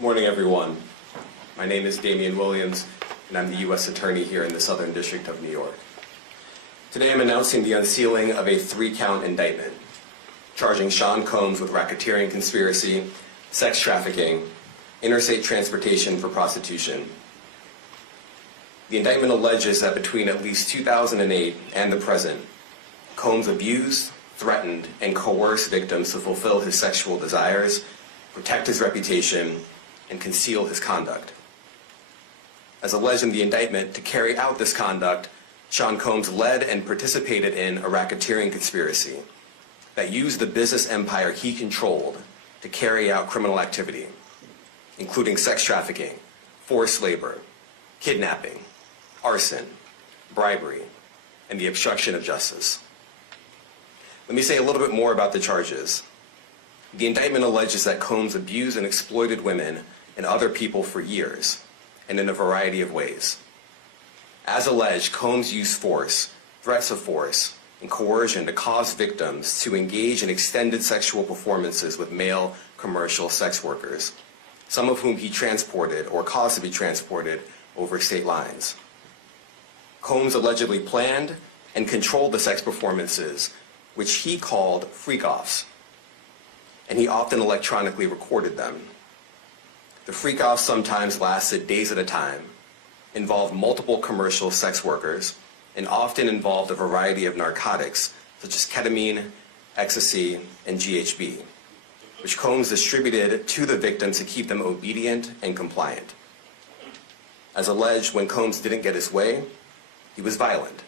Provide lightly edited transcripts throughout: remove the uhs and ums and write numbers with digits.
Morning, everyone. My name is Damian Williams, and I'm the U.S. Attorney here in the Southern District of New York. Today I'm announcing the unsealing of a 3-count indictment, charging Sean Combs with racketeering conspiracy, sex trafficking, interstate transportation for prostitution. The indictment alleges that between at least 2008 and the present, Combs abused, threatened, and coerced victims to fulfill his sexual desires, protect his reputation, and conceal his conduct. As alleged in the indictment, to carry out this conduct, Sean Combs led and participated in a racketeering conspiracy that used the business empire he controlled to carry out criminal activity, including sex trafficking, forced labor, kidnapping, arson, bribery, and the obstruction of justice. Let me say a little bit more about the charges. The indictment alleges that Combs abused and exploited women and other people for years, and in a variety of ways. As alleged, Combs used force, threats of force, and coercion to cause victims to engage in extended sexual performances with male commercial sex workers, some of whom he transported or caused to be transported over state lines. Combs allegedly planned and controlled the sex performances, which he called freak-offs, and he often electronically recorded them. The freak-offs sometimes lasted days at a time, involved multiple commercial sex workers, and often involved a variety of narcotics such as ketamine, ecstasy, and GHB, which Combs distributed to the victims to keep them obedient and compliant. As alleged, when Combs didn't get his way, he was violent,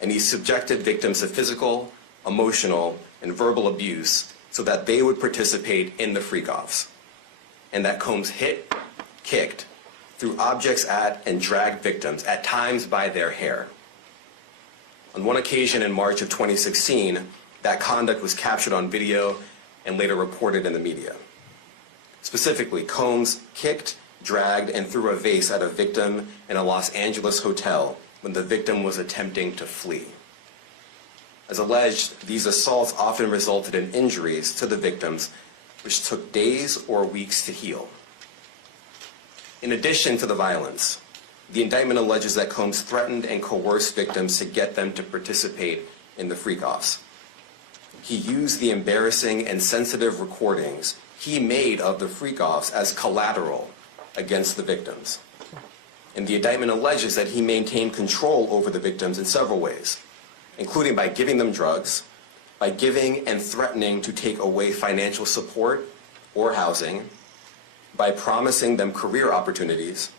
and he subjected victims to physical, emotional, and verbal abuse so that they would participate in the freak-offs, and that Combs hit, kicked, threw objects at, and dragged victims, at times by their hair. On one occasion in March of 2016, that conduct was captured on video and later reported in the media. Specifically, Combs kicked, dragged, and threw a vase at a victim in a Los Angeles hotel when the victim was attempting to flee. As alleged, these assaults often resulted in injuries to the victims, which took days or weeks to heal. In addition to the violence, the indictment alleges that Combs threatened and coerced victims to get them to participate in the freak-offs. He used the embarrassing and sensitive recordings he made of the freak-offs as collateral against the victims. And the indictment alleges that he maintained control over the victims in several ways, including by giving them drugs, by giving and threatening to take away financial support or housing, by promising them career opportunities,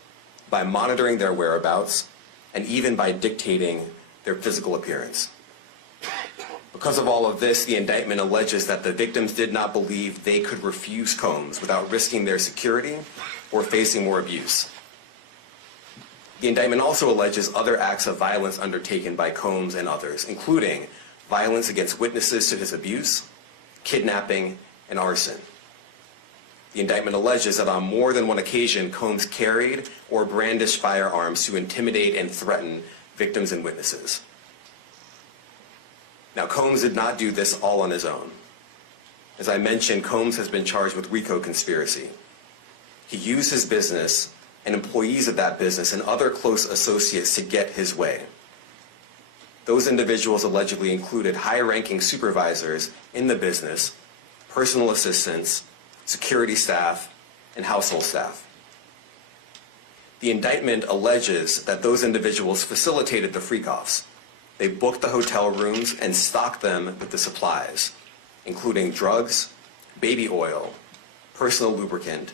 by monitoring their whereabouts, and even by dictating their physical appearance. Because of all of this, the indictment alleges that the victims did not believe they could refuse Combs without risking their security or facing more abuse. The indictment also alleges other acts of violence undertaken by Combs and others, including violence against witnesses to his abuse, kidnapping, and arson. The indictment alleges that on more than one occasion, Combs carried or brandished firearms to intimidate and threaten victims and witnesses. Now, Combs did not do this all on his own. As I mentioned, Combs has been charged with RICO conspiracy. He used his business and employees of that business and other close associates to get his way. Those individuals allegedly included high-ranking supervisors in the business, personal assistants, security staff, and household staff. The indictment alleges that those individuals facilitated the freak-offs. They booked the hotel rooms and stocked them with the supplies, including drugs, baby oil, personal lubricant,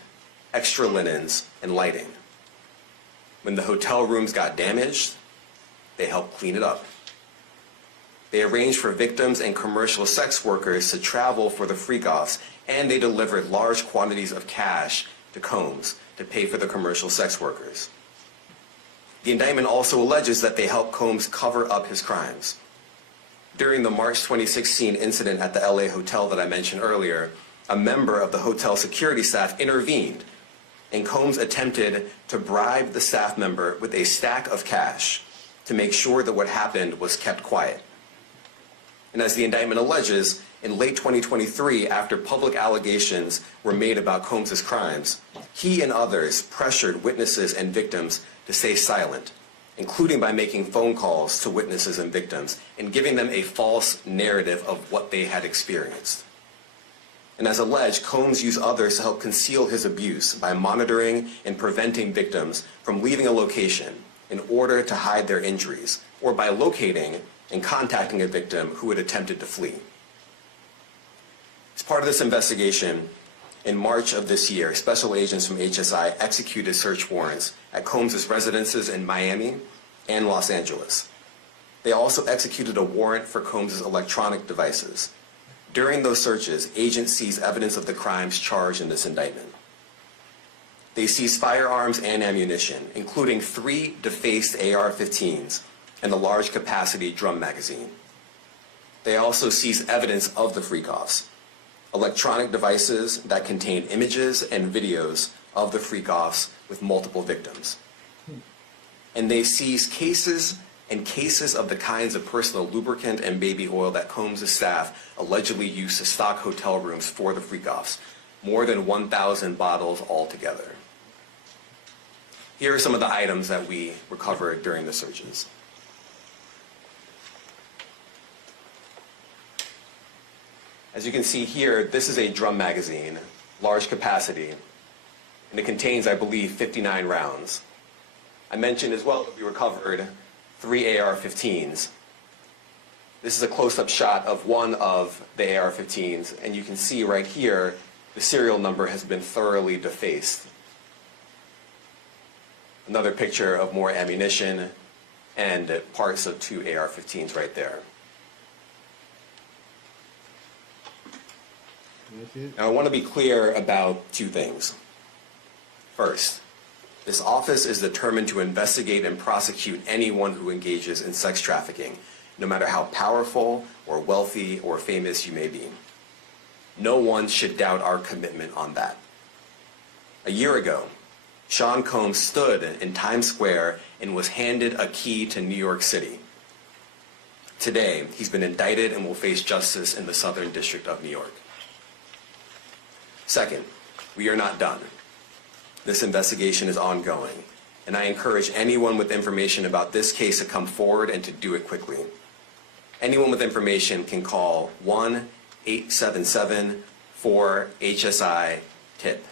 extra linens, and lighting. When the hotel rooms got damaged, they helped clean it up. They arranged for victims and commercial sex workers to travel for the freak-offs, and they delivered large quantities of cash to Combs to pay for the commercial sex workers. The indictment also alleges that they helped Combs cover up his crimes. During the March 2016 incident at the LA hotel that I mentioned earlier, a member of the hotel security staff intervened, and Combs attempted to bribe the staff member with a stack of cash to make sure that what happened was kept quiet. And as the indictment alleges, in late 2023, after public allegations were made about Combs's crimes, he and others pressured witnesses and victims to stay silent, including by making phone calls to witnesses and victims and giving them a false narrative of what they had experienced. And as alleged, Combs used others to help conceal his abuse by monitoring and preventing victims from leaving a location in order to hide their injuries, or by locating and contacting a victim who had attempted to flee. As part of this investigation, in March of this year, special agents from HSI executed search warrants at Combs's residences in Miami and Los Angeles. They also executed a warrant for Combs's electronic devices. During those searches, agents seized evidence of the crimes charged in this indictment. They seized firearms and ammunition, including 3 defaced AR-15s and a large capacity drum magazine. They also seized evidence of the freak-offs, electronic devices that contain images and videos of the freak-offs with multiple victims. And they seized cases and cases of the kinds of personal lubricant and baby oil that Combs' staff allegedly used to stock hotel rooms for the freak-offs, more than 1,000 bottles altogether. Here are some of the items that we recovered during the searches. As you can see here, this is a drum magazine, large capacity, and it contains, I believe, 59 rounds. I mentioned as well that we recovered 3 AR-15s. This is a close-up shot of one of the AR-15s, and you can see right here the serial number has been thoroughly defaced. Another picture of more ammunition and parts of 2 AR-15s right there. Now, I want to be clear about 2 things. First, this office is determined to investigate and prosecute anyone who engages in sex trafficking, no matter how powerful or wealthy or famous you may be. No one should doubt our commitment on that. A year ago, Sean Combs stood in Times Square and was handed a key to New York City. Today, he's been indicted and will face justice in the Southern District of New York. Second, we are not done. This investigation is ongoing, and I encourage anyone with information about this case to come forward and to do it quickly. Anyone with information can call 1-877-4-HSI-TIP.